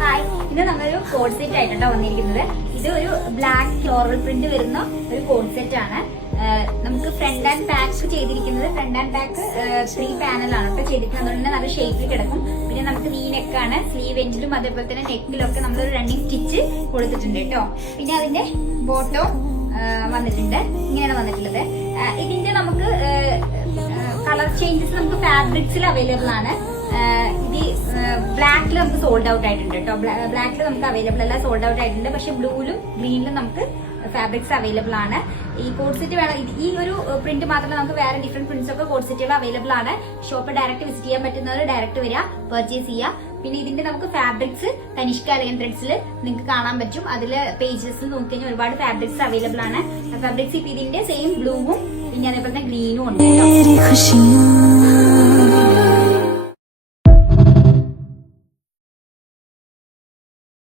Hi, ഇത് നമ്മളൊരു code set ആയിട്ടാണ് വന്നിരിക്കുന്നത്. ഇത് ഒരു ബ്ലാക്ക് ഫ്ലോറൽ പ്രിന്റ് വരുന്ന ഒരു കോഡ് സെറ്റ് ആണ്. നമുക്ക് ഫ്രണ്ട് ആൻഡ് ബാക്ക് ചെയ്തിരിക്കുന്നത് ഫ്രണ്ട് ആൻഡ് ബാക്ക് 3 പാനലാണ് കേട്ടോ ചെയ്തിരിക്കുന്നത്. അതുകൊണ്ട് നല്ല ഷേപ്പിൽ കിടക്കും. പിന്നെ നമുക്ക് വീനെക്കാണ് സ്ലീവ് എൻഡിലും അതേപോലെ തന്നെ നെക്കിലൊക്കെ നമ്മളൊരു റണ്ണിങ് സ്റ്റിച്ച് കൊടുത്തിട്ടുണ്ട് കേട്ടോ. പിന്നെ അതിന്റെ ബോട്ടോ വന്നിട്ടുണ്ട്, ഇങ്ങനെയാണ് വന്നിട്ടുള്ളത്. ഇതിന്റെ നമുക്ക് കളർ ചേഞ്ചസ് നമുക്ക് ഫാബ്രിക്സിൽ അവൈലബിൾ ആണ്. ഇത് ബ്ലാക്കിൽ നമുക്ക് സോൾഡ് ഔട്ട് ആയിട്ടുണ്ട് കേട്ടോ. ബ്ലാക്കിൽ നമുക്ക് അവൈലബിൾ അല്ല, സോൾഡ് ഔട്ട് ആയിട്ടുണ്ട്. പക്ഷെ ബ്ലൂയിലും ഗ്രീനിലും നമുക്ക് ഫാബ്രിക്സ് അവൈലബിൾ ആണ്. ഈ കോഡ് സെറ്റ് വേണം, ഈ ഒരു പ്രിന്റ് മാത്രമല്ല, നമുക്ക് വേറെ ഡിഫറെന്റ് പ്രിന്റ്സ് ഒക്കെ കോഡ് സെറ്റുകൾ അവൈലബിൾ ആണ്. ഷോപ്പ് ഡയറക്റ്റ് വിസിറ്റ് ചെയ്യാൻ പറ്റുന്നവർ ഡയറക്റ്റ് വരിക, പർച്ചേസ് ചെയ്യുക. പിന്നെ ഇതിന്റെ നമുക്ക് ഫാബ്രിക്സ് തനിഷ്ക എലഗൻ ത്രെഡ്സിൽ നിങ്ങൾക്ക് കാണാൻ പറ്റും. അതിൽ പേജസിൽ നോക്കിക്കഴിഞ്ഞാൽ ഒരുപാട് ഫാബ്രിക്സ് അവൈലബിൾ ആണ്. ഫാബ്രിക്സ് ഇപ്പൊ ഇതിന്റെ സെയിം ബ്ലൂവും പിന്നെ അതേപോലെ തന്നെ ഗ്രീനും ഉണ്ട്.